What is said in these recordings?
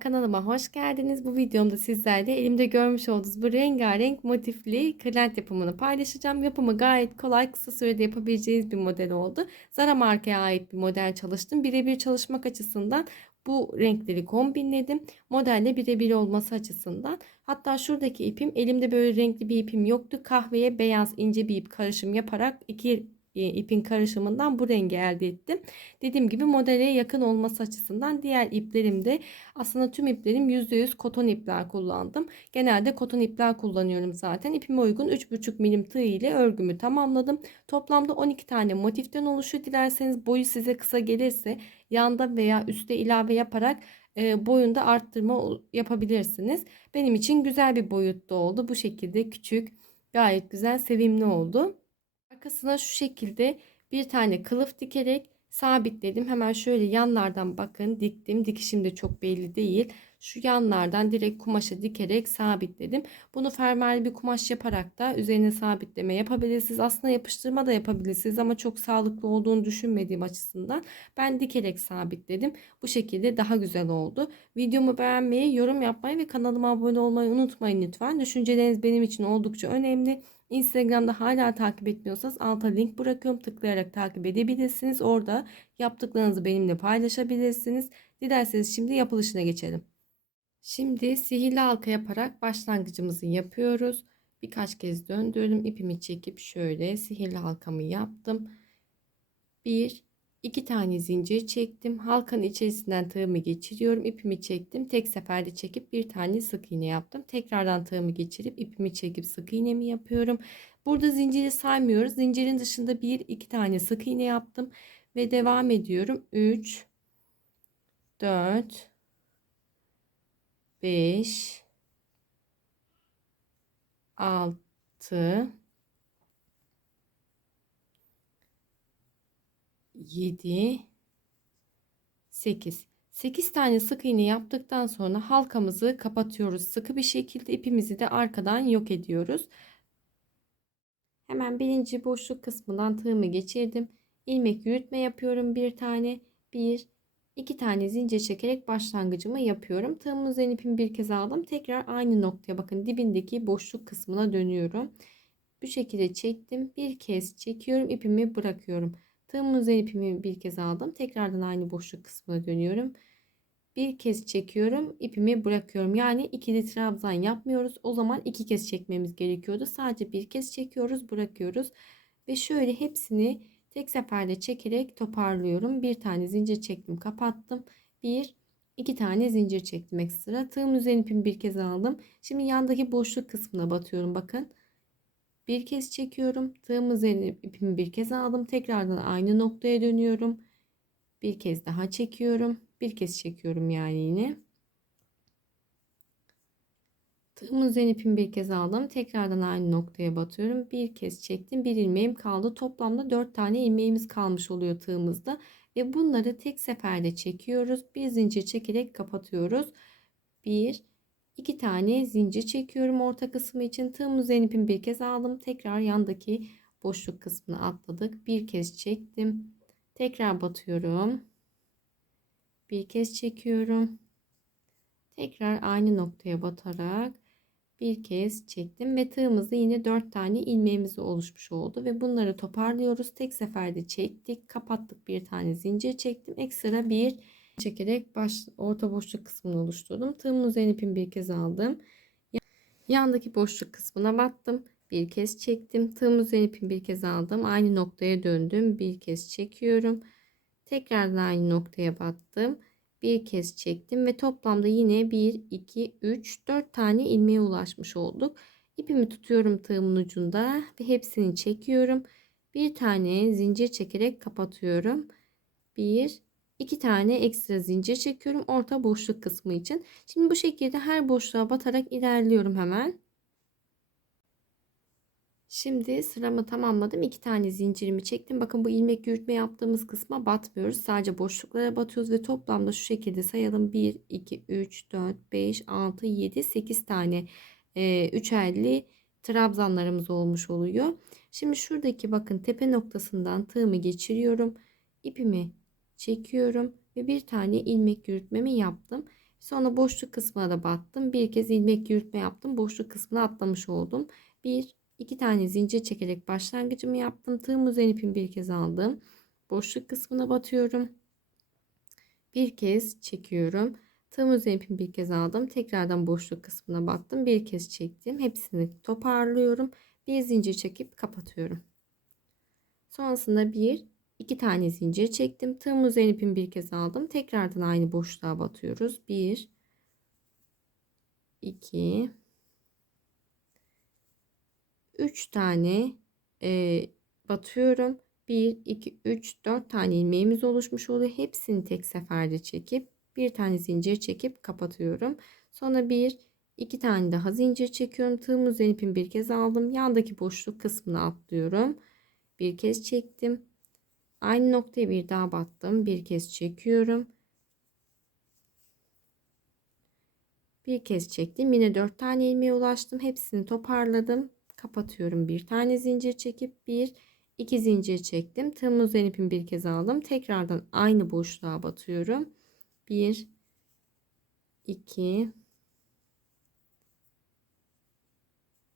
Kanalıma hoş geldiniz. Bu videomda sizlerle elimde görmüş olduğunuz bu rengarenk motifli kırlent yapımını paylaşacağım. Yapımı gayet kolay kısa sürede yapabileceğiniz bir model oldu. Zara markaya ait bir model çalıştım. Birebir çalışmak açısından bu renkleri kombinledim. Modelle birebir olması açısından. Hatta şuradaki ipim elimde böyle renkli bir ipim yoktu. Kahveye beyaz ince bir ip karışım yaparak iki ipin karışımından bu rengi elde ettim. Dediğim gibi modele yakın olması açısından diğer iplerimde aslında tüm iplerim %100 koton ipler kullandım. Genelde koton ipler kullanıyorum zaten. İpime uygun 3,5 milim tığ ile örgümü tamamladım. Toplamda 12 tane motiften oluşuyor. Dilerseniz boyu size kısa gelirse yanda veya üstte ilave yaparak e, boyunda arttırma yapabilirsiniz. Benim için güzel bir boyutta oldu. Bu şekilde küçük gayet güzel sevimli oldu. Arkasına şu şekilde bir tane kılıf dikerek sabitledim. Hemen şöyle yanlardan bakın diktim. Dikişim de çok belli değil. Şu yanlardan direkt kumaşa dikerek sabitledim. Bunu fermuarlı bir kumaş yaparak da üzerine sabitleme yapabilirsiniz. Aslında yapıştırma da yapabilirsiniz ama çok sağlıklı olduğunu düşünmediğim açısından ben dikerek sabitledim. Bu şekilde daha güzel oldu. Videomu beğenmeyi, yorum yapmayı ve kanalıma abone olmayı unutmayın lütfen. Düşünceleriniz benim için oldukça önemli. Instagram'da hala takip etmiyorsanız alta link bırakıyorum. Tıklayarak takip edebilirsiniz. Orada yaptıklarınızı benimle paylaşabilirsiniz. Dilerseniz şimdi yapılışına geçelim. Şimdi sihirli halka yaparak başlangıcımızı yapıyoruz. Birkaç kez döndürdüm. ipimi çekip şöyle sihirli halkamı yaptım. 1 2 tane zincir çektim. Halkanın içerisinden tığımı geçiriyorum. ipimi çektim. Tek seferde çekip bir tane sık iğne yaptım. Tekrardan tığımı geçirip ipimi çekip sık iğnemi yapıyorum. Burada zinciri saymıyoruz. Zincirin dışında bir iki tane sık iğne yaptım ve devam ediyorum. 3 4 5 6 7 8 8 tane sık iğne yaptıktan sonra halkamızı kapatıyoruz. Sıkı bir şekilde ipimizi de arkadan yok ediyoruz. Hemen birinci boşluk kısmından tığımı geçirdim. ilmek yürütme yapıyorum bir tane. Bir, iki tane zincir çekerek başlangıcımı yapıyorum. Tığımın üzerine ipimi bir kez aldım. Tekrar aynı noktaya bakın dibindeki boşluk kısmına dönüyorum. Bu şekilde çektim. Bir kez çekiyorum. ipimi bırakıyorum. Tığımın üzerine ipimi bir kez aldım. Tekrardan aynı boşluk kısmına dönüyorum. Bir kez çekiyorum. ipimi bırakıyorum. Yani ikili trabzan yapmıyoruz. O zaman iki kez çekmemiz gerekiyordu. Sadece bir kez çekiyoruz, bırakıyoruz. Ve şöyle hepsini tek seferde çekerek toparlıyorum. Bir tane zincir çektim, kapattım. Bir, iki tane zincir çektim ekstra. Tığım üzerine ipimi bir kez aldım. Şimdi yandaki boşluk kısmına batıyorum. Bakın bir kez çekiyorum. Tığım üzerine ipimi bir kez aldım. Tekrardan aynı noktaya dönüyorum. Bir kez daha çekiyorum. Bir kez çekiyorum yani yine. Tığımın üzerine ipimi bir kez aldım. Tekrardan aynı noktaya batıyorum. Bir kez çektim. Bir ilmeğim kaldı. Toplamda 4 tane ilmeğimiz kalmış oluyor tığımızda. Ve bunları tek seferde çekiyoruz. Bir zincir çekerek kapatıyoruz. 1 2 tane zincir çekiyorum orta kısmı için. Tığım üzerine ipimi bir kez aldım. Tekrar yandaki boşluk kısmına atladık. Bir kez çektim. Tekrar batıyorum. Bir kez çekiyorum. Tekrar aynı noktaya batarak bir kez çektim ve tığımızda yine 4 tane ilmeğimiz oluşmuş oldu ve bunları toparlıyoruz. Tek seferde çektik, kapattık bir tane zincir çektim. Ekstra bir çekerek baş, orta boşluk kısmını oluşturdum. Tığımın üzerine ipimi bir kez aldım. Yandaki boşluk kısmına battım. Bir kez çektim. Tığımın üzerine ipimi bir kez aldım. Aynı noktaya döndüm. Bir kez çekiyorum. Tekrardan aynı noktaya battım. Bir kez çektim ve toplamda yine 1, 2, 3, 4 tane ilmeğe ulaşmış olduk. İpimi tutuyorum tığımın ucunda ve hepsini çekiyorum. Bir tane zincir çekerek kapatıyorum. 1, 2 tane ekstra zincir çekiyorum orta boşluk kısmı için. Şimdi bu şekilde her boşluğa batarak ilerliyorum hemen. Şimdi sıramı tamamladım. 2 tane zincirimi çektim. Bakın bu ilmek yürütme yaptığımız kısma batmıyoruz. Sadece boşluklara batıyoruz ve toplamda şu şekilde sayalım. 1, 2, 3, 4, 5, 6, 7, 8 tane e, üçerli trabzanlarımız olmuş oluyor. Şimdi şuradaki bakın tepe noktasından tığımı geçiriyorum. ipimi çekiyorum ve bir tane ilmek yürütmemi yaptım. Sonra boşluk kısmına da battım. Bir kez ilmek yürütme yaptım. Boşluk kısmına atlamış oldum. Bir, iki tane zincir çekerek başlangıcımı yaptım. Tığım üzerine ipimi bir kez aldım. Boşluk kısmına batıyorum. Bir kez çekiyorum. Tığım üzerine ipimi bir kez aldım. Tekrardan boşluk kısmına battım. Bir kez çektim. Hepsini toparlıyorum. Bir zincir çekip kapatıyorum. Sonrasında bir, iki tane zincir çektim. Tığım üzerine ipimi bir kez aldım. Tekrardan aynı boşluğa batıyoruz. Bir, iki, üç tane e, batıyorum. 1, 2, 3, 4 tane ilmeğimiz oluşmuş oluyor. Hepsini tek seferde çekip bir tane zincir çekip kapatıyorum. Sonra bir, iki tane daha zincir çekiyorum. Tığım üzerine ipimi bir kez aldım. Yandaki boşluk kısmına atlıyorum. Bir kez çektim. Aynı noktaya bir daha battım. Bir kez çekiyorum. Bir kez çektim. Yine 4 tane ilmeğe ulaştım. Hepsini toparladım. Kapatıyorum. Bir tane zincir çekip bir, iki zincir çektim. Tığımın üzerine ipimi bir kez aldım. Tekrardan aynı boşluğa batıyorum. 1 2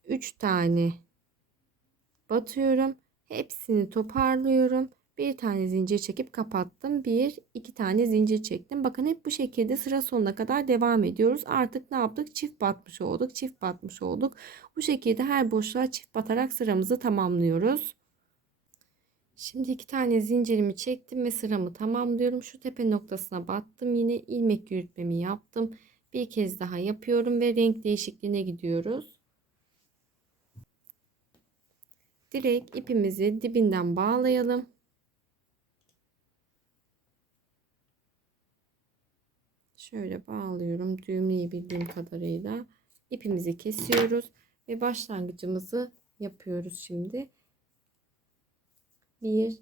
3 tane batıyorum. Hepsini toparlıyorum. Bir tane zincir çekip kapattım. Bir, iki tane zincir çektim. Bakın hep bu şekilde sıra sonuna kadar devam ediyoruz. Artık ne yaptık? Çift batmış olduk. Çift batmış olduk. Bu şekilde her boşluğa çift batarak sıramızı tamamlıyoruz. Şimdi iki tane zincirimi çektim ve sıramı tamamlıyorum. Şu tepe noktasına battım. Yine ilmek yürütmemi yaptım. Bir kez daha yapıyorum ve renk değişikliğine gidiyoruz. Direkt ipimizi dibinden bağlayalım. Şöyle bağlıyorum düğümleyebildiğim kadarıyla. ipimizi kesiyoruz ve başlangıcımızı yapıyoruz şimdi. 1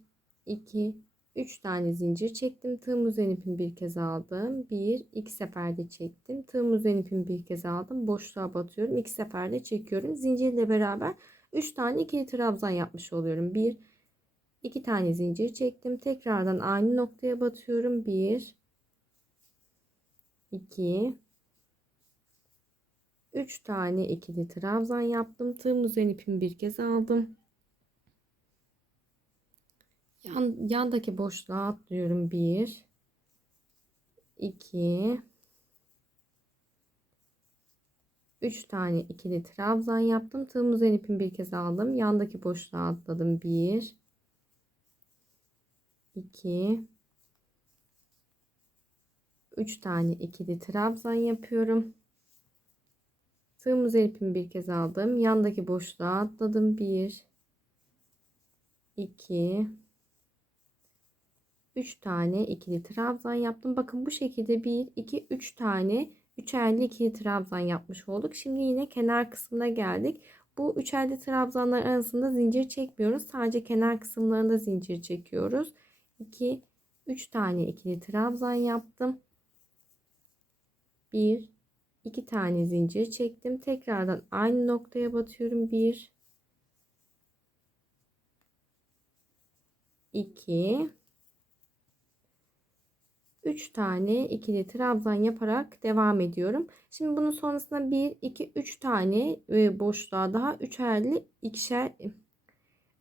2 3 tane zincir çektim. Tığım üzerine ipimi bir kez aldım. 1 2 seferde çektim. Tığım üzerine ipimi bir kez aldım. Boşluğa batıyorum. 2 seferde çekiyorum. Zincirle beraber 3 tane ikili trabzan yapmış oluyorum. 1 2 tane zincir çektim. Tekrardan aynı noktaya batıyorum. 1 2 3 tane ikili trabzan yaptım. Tığım üzerine ipimi bir kez aldım. Yan, yandaki boşluğa atlıyorum. 1 2 3 tane ikili trabzan yaptım. Tığım üzerine ipimi bir kez aldım. Yandaki boşluğa atladım. 1 2 3 tane ikili trabzan yapıyorum. Tığım ipimi bir kez aldım. Yandaki boşluğa atladım. 1 2 3 tane ikili trabzan yaptım. Bakın bu şekilde 1 2 3 tane üçerli ikili trabzan yapmış olduk. Şimdi yine kenar kısmına geldik. Bu üçerli trabzanlar arasında zincir çekmiyoruz. Sadece kenar kısımlarında zincir çekiyoruz. 2 3 tane ikili trabzan yaptım. 1 2 tane zincir çektim. Tekrardan aynı noktaya batıyorum. 1 2 3 tane ikili trabzan yaparak devam ediyorum. Şimdi bunun sonrasında 1 2 3 tane e, boşluğa daha üçerli ikişer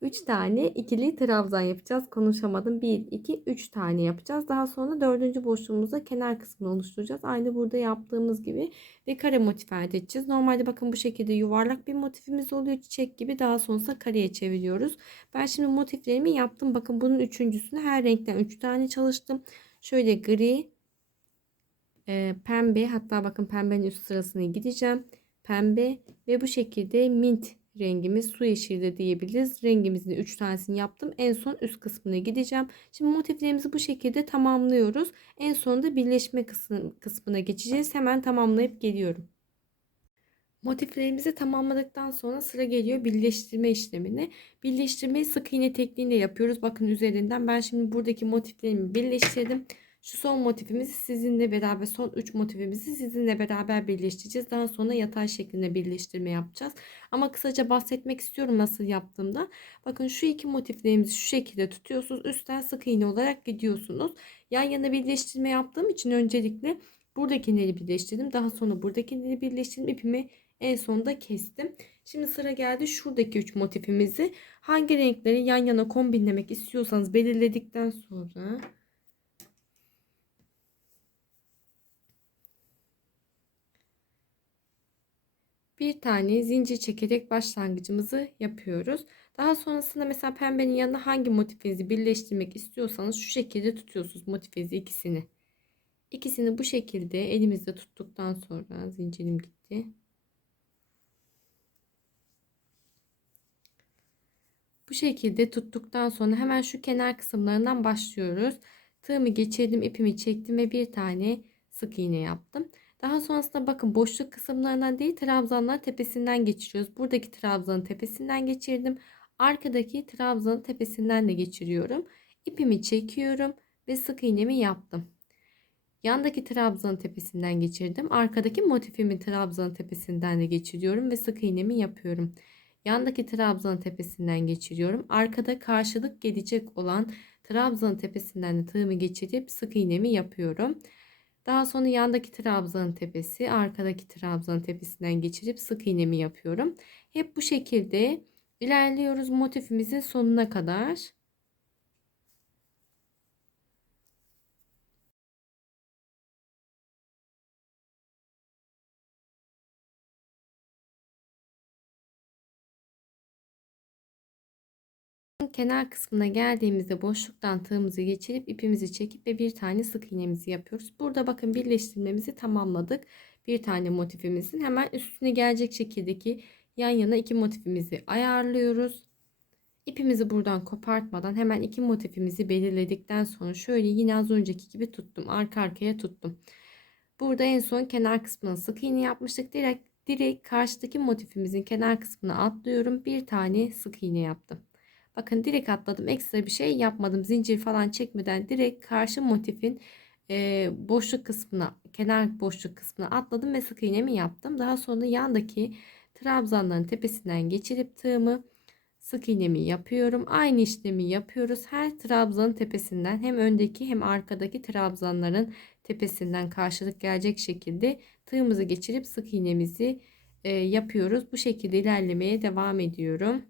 3 tane ikili trabzan yapacağız. Konuşamadım. 1 2 3 tane yapacağız. Daha sonra dördüncü boşluğumuzda kenar kısmını oluşturacağız. Aynı burada yaptığımız gibi ve kare motif elde edeceğiz. Normalde bakın bu şekilde yuvarlak bir motifimiz oluyor. Çiçek gibi daha sonrasında kareye çeviriyoruz. Ben şimdi motiflerimi yaptım. Bakın bunun üçüncüsünü her renkten 3 tane çalıştım. Şöyle gri, e, pembe hatta bakın pembenin üst sırasına gideceğim. Pembe ve bu şekilde mint rengimiz su yeşili de diyebiliriz. Rengimizin 3 tanesini yaptım. En son üst kısmına gideceğim. Şimdi motiflerimizi bu şekilde tamamlıyoruz. En sonunda birleşme kısmı, kısmına geçeceğiz. Hemen tamamlayıp geliyorum. Motiflerimizi tamamladıktan sonra sıra geliyor birleştirme işlemine. Birleştirmeyi sık iğne tekniğiyle yapıyoruz. Bakın üzerinden ben şimdi buradaki motiflerimi birleştirdim. Şu son motifimizi sizinle beraber son 3 motifimizi sizinle beraber birleştireceğiz. Daha sonra yatay şeklinde birleştirme yapacağız. Ama kısaca bahsetmek istiyorum nasıl yaptığımda. Bakın şu iki motiflerimizi şu şekilde tutuyorsunuz. Üstten sık iğne olarak gidiyorsunuz. Yan yana birleştirme yaptığım için öncelikle Buradakileri birleştirdim. Daha sonra buradakileri birleştirdim. İpimi en sonunda kestim. Şimdi sıra geldi şuradaki üç motifimizi hangi renkleri yan yana kombinlemek istiyorsanız belirledikten sonra bir tane zincir çekerek başlangıcımızı yapıyoruz. Daha sonrasında mesela pembenin yanına hangi motifinizi birleştirmek istiyorsanız şu şekilde tutuyorsunuz motifinizi ikisini. İkisini bu şekilde elimizde tuttuktan sonra zincirim gitti. Bu şekilde tuttuktan sonra hemen şu kenar kısımlarından başlıyoruz. Tığımı geçirdim, ipimi çektim ve bir tane sık iğne yaptım. Daha sonrasında bakın boşluk kısımlarından değil trabzanlar tepesinden geçiriyoruz. Buradaki trabzanın tepesinden geçirdim. Arkadaki trabzanın tepesinden de geçiriyorum. İpimi çekiyorum ve sık iğnemi yaptım. Yandaki trabzanın tepesinden geçirdim. Arkadaki motifimi trabzanın tepesinden de geçiriyorum ve sık iğnemi yapıyorum. Yandaki trabzanın tepesinden geçiriyorum. Arkada karşılık gelecek olan trabzanın tepesinden de tığımı geçirip sık iğnemi yapıyorum. Daha sonra yandaki trabzanın tepesi, arkadaki trabzanın tepesinden geçirip sık iğnemi yapıyorum. Hep bu şekilde ilerliyoruz motifimizin sonuna kadar. Kenar kısmına geldiğimizde boşluktan tığımızı geçirip ipimizi çekip ve bir tane sık iğnemizi yapıyoruz. Burada bakın birleştirmemizi tamamladık. Bir tane motifimizin hemen üstüne gelecek şekildeki yan yana iki motifimizi ayarlıyoruz. İpimizi buradan kopartmadan hemen iki motifimizi belirledikten sonra şöyle yine az önceki gibi tuttum. Arka arkaya tuttum. Burada en son kenar kısmına sık iğne yapmıştık. Direkt, direkt karşıdaki motifimizin kenar kısmına atlıyorum. Bir tane sık iğne yaptım. Bakın direkt atladım. Ekstra bir şey yapmadım. Zincir falan çekmeden direkt karşı motifin e, boşluk kısmına, kenar boşluk kısmına atladım ve sık iğnemi yaptım. Daha sonra yandaki trabzanların tepesinden geçirip tığımı sık iğnemi yapıyorum. Aynı işlemi yapıyoruz. Her trabzanın tepesinden hem öndeki hem arkadaki trabzanların tepesinden karşılık gelecek şekilde tığımızı geçirip sık iğnemizi e, yapıyoruz. Bu şekilde ilerlemeye devam ediyorum.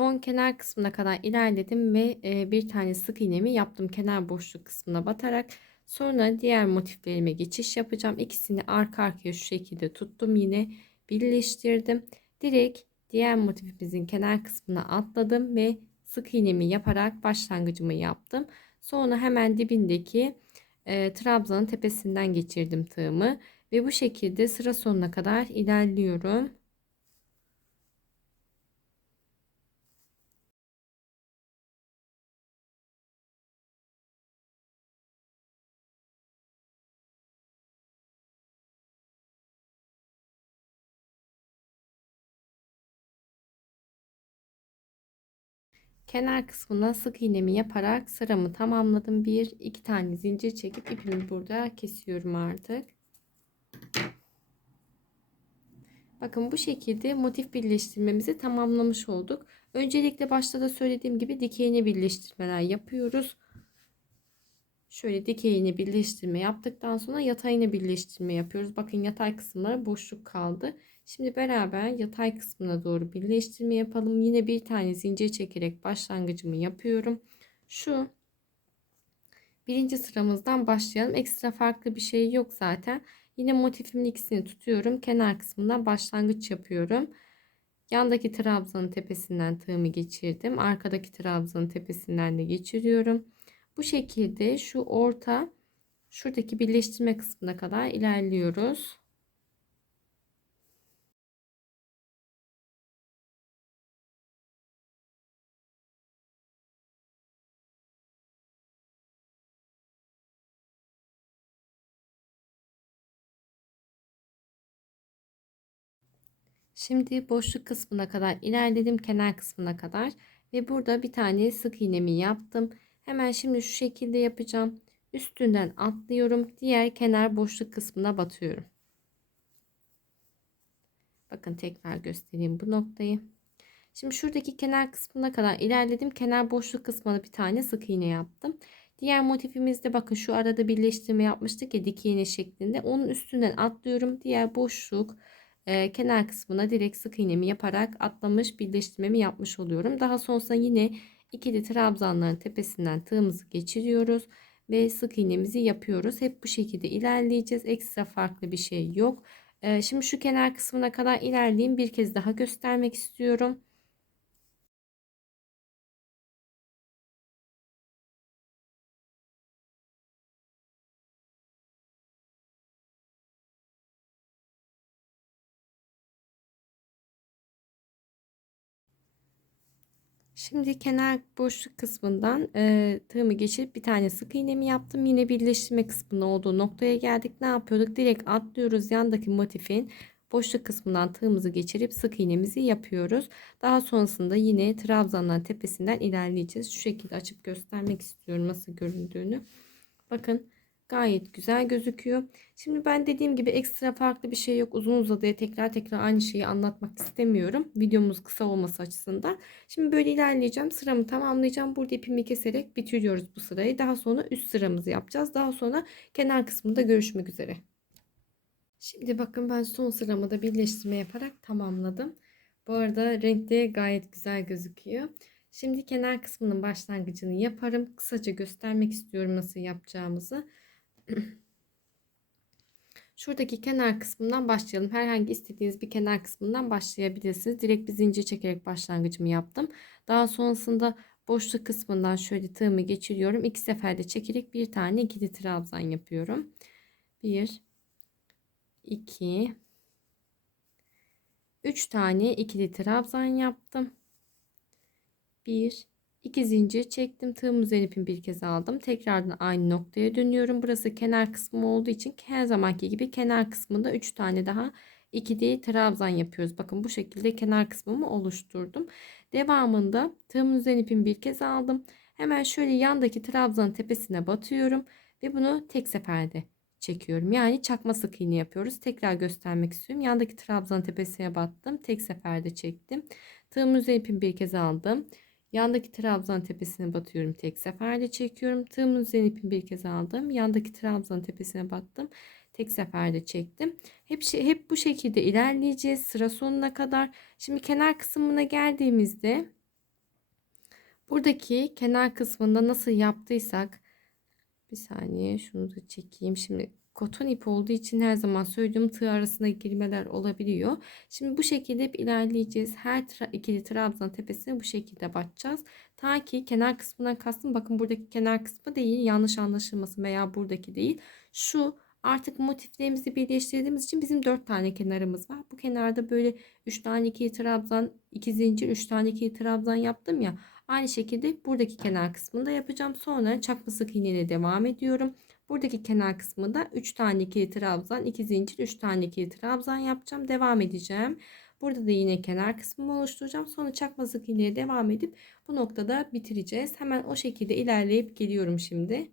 Son kenar kısmına kadar ilerledim ve e, bir tane sık iğnemi yaptım kenar boşluk kısmına batarak. Sonra diğer motiflerime geçiş yapacağım. İkisini arka arkaya şu şekilde tuttum yine birleştirdim. Direkt diğer motifimizin kenar kısmına atladım ve sık iğnemi yaparak başlangıcımı yaptım. Sonra hemen dibindeki e, trabzanın tepesinden geçirdim tığımı ve bu şekilde sıra sonuna kadar ilerliyorum. Kenar kısmına sık iğnemi yaparak sıramı tamamladım. Bir iki tane zincir çekip ipimi burada kesiyorum artık. Bakın bu şekilde motif birleştirmemizi tamamlamış olduk. Öncelikle başta da söylediğim gibi dikeyine birleştirmeler yapıyoruz. Şöyle dikeyini birleştirme yaptıktan sonra yatayını birleştirme yapıyoruz. Bakın yatay kısımlara boşluk kaldı. Şimdi beraber yatay kısmına doğru birleştirme yapalım. Yine bir tane zincir çekerek başlangıcımı yapıyorum. Şu birinci sıramızdan başlayalım. Ekstra farklı bir şey yok zaten. Yine motifimin ikisini tutuyorum. Kenar kısmından başlangıç yapıyorum. Yandaki trabzanın tepesinden tığımı geçirdim. Arkadaki trabzanın tepesinden de geçiriyorum. Bu şekilde şu orta şuradaki birleştirme kısmına kadar ilerliyoruz. Şimdi boşluk kısmına kadar ilerledim kenar kısmına kadar ve burada bir tane sık iğnemi yaptım. Hemen şimdi şu şekilde yapacağım. Üstünden atlıyorum. Diğer kenar boşluk kısmına batıyorum. Bakın tekrar göstereyim bu noktayı. Şimdi şuradaki kenar kısmına kadar ilerledim. Kenar boşluk kısmına bir tane sık iğne yaptım. Diğer motifimizde bakın şu arada birleştirme yapmıştık ya dik iğne şeklinde. Onun üstünden atlıyorum. Diğer boşluk e, kenar kısmına direkt sık iğnemi yaparak atlamış birleştirmemi yapmış oluyorum. Daha sonrasında yine ikili trabzanların tepesinden tığımızı geçiriyoruz ve sık iğnemizi yapıyoruz. Hep bu şekilde ilerleyeceğiz. Ekstra farklı bir şey yok. E, şimdi şu kenar kısmına kadar ilerleyeyim. Bir kez daha göstermek istiyorum. Şimdi kenar boşluk kısmından e, tığımı geçirip bir tane sık iğnemi yaptım. Yine birleştirme kısmında olduğu noktaya geldik. Ne yapıyorduk? Direkt atlıyoruz yandaki motifin boşluk kısmından tığımızı geçirip sık iğnemizi yapıyoruz. Daha sonrasında yine trabzanların tepesinden ilerleyeceğiz. Şu şekilde açıp göstermek istiyorum nasıl göründüğünü. Bakın Gayet güzel gözüküyor. Şimdi ben dediğim gibi ekstra farklı bir şey yok. Uzun uzadıya tekrar tekrar aynı şeyi anlatmak istemiyorum. Videomuz kısa olması açısından. Şimdi böyle ilerleyeceğim. Sıramı tamamlayacağım. Burada ipimi keserek bitiriyoruz bu sırayı. Daha sonra üst sıramızı yapacağız. Daha sonra kenar kısmında görüşmek üzere. Şimdi bakın ben son sıramı da birleştirme yaparak tamamladım. Bu arada renkte gayet güzel gözüküyor. Şimdi kenar kısmının başlangıcını yaparım. Kısaca göstermek istiyorum nasıl yapacağımızı. Şuradaki kenar kısmından başlayalım. Herhangi istediğiniz bir kenar kısmından başlayabilirsiniz. Direkt bir zincir çekerek başlangıcımı yaptım. Daha sonrasında boşluk kısmından şöyle tığımı geçiriyorum. İki seferde çekerek bir tane ikili trabzan yapıyorum. Bir, iki, üç tane ikili trabzan yaptım. Bir, 2 zincir çektim. Tığım üzerine ipimi bir kez aldım. Tekrardan aynı noktaya dönüyorum. Burası kenar kısmı olduğu için her zamanki gibi kenar kısmında 3 tane daha ikili trabzan yapıyoruz. Bakın bu şekilde kenar kısmımı oluşturdum. Devamında tığım üzerine ipimi bir kez aldım. Hemen şöyle yandaki trabzanın tepesine batıyorum ve bunu tek seferde çekiyorum. Yani çakma sık iğne yapıyoruz. Tekrar göstermek istiyorum. Yandaki trabzanın tepesine battım. Tek seferde çektim. Tığım üzerine ipimi bir kez aldım. Yandaki trabzan tepesine batıyorum. Tek seferde çekiyorum. Tığımın üzerine ipimi bir kez aldım. Yandaki trabzan tepesine battım. Tek seferde çektim. Hep, hep bu şekilde ilerleyeceğiz sıra sonuna kadar. Şimdi kenar kısmına geldiğimizde buradaki kenar kısmında nasıl yaptıysak bir saniye şunu da çekeyim. Şimdi koton ip olduğu için her zaman söylediğim tığ arasında girmeler olabiliyor. Şimdi bu şekilde hep ilerleyeceğiz. Her tra ikili trabzan tepesine bu şekilde batacağız. Ta ki kenar kısmından kastım bakın buradaki kenar kısmı değil yanlış anlaşılmasın veya buradaki değil. Şu artık motiflerimizi birleştirdiğimiz için bizim 4 tane kenarımız var. Bu kenarda böyle 3 tane ikili trabzan, 2 zincir, 3 tane ikili trabzan yaptım ya. Aynı şekilde buradaki kenar kısmında yapacağım. Sonra çakma sık iğneyle devam ediyorum. Buradaki kenar kısmında 3 tane ikili trabzan, 2 zincir, 3 tane ikili trabzan yapacağım. Devam edeceğim. Burada da yine kenar kısmımı oluşturacağım. Sonra çakma sık iğneye devam edip bu noktada bitireceğiz. Hemen o şekilde ilerleyip geliyorum şimdi.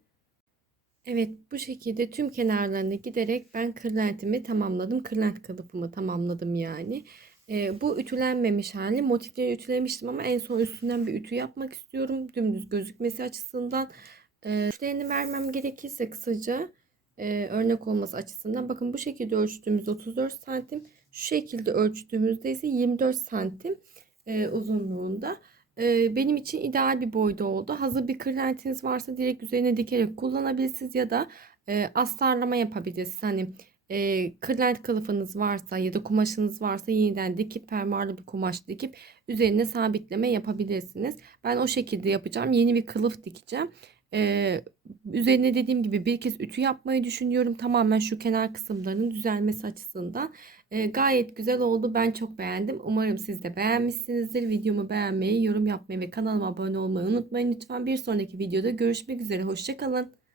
Evet bu şekilde tüm kenarlarına giderek ben kırlentimi tamamladım. Kırlent kalıpımı tamamladım yani. E, bu ütülenmemiş hali. Motifleri ütülemiştim ama en son üstünden bir ütü yapmak istiyorum. Dümdüz gözükmesi açısından. Ölçülerini vermem gerekirse kısaca e, örnek olması açısından bakın bu şekilde ölçtüğümüzde 34 santim şu şekilde ölçtüğümüzde ise 24 santim e, uzunluğunda. E, benim için ideal bir boyda oldu. Hazır bir kırlentiniz varsa direkt üzerine dikerek kullanabilirsiniz ya da e, astarlama yapabilirsiniz. Hani e, kırlent kılıfınız varsa ya da kumaşınız varsa yeniden dikip fermuarlı bir kumaş dikip üzerine sabitleme yapabilirsiniz. Ben o şekilde yapacağım. Yeni bir kılıf dikeceğim ee, üzerine dediğim gibi bir kez ütü yapmayı düşünüyorum. Tamamen şu kenar kısımlarının düzelmesi açısından. Ee, gayet güzel oldu. Ben çok beğendim. Umarım siz de beğenmişsinizdir. Videomu beğenmeyi, yorum yapmayı ve kanalıma abone olmayı unutmayın. Lütfen bir sonraki videoda görüşmek üzere. Hoşçakalın.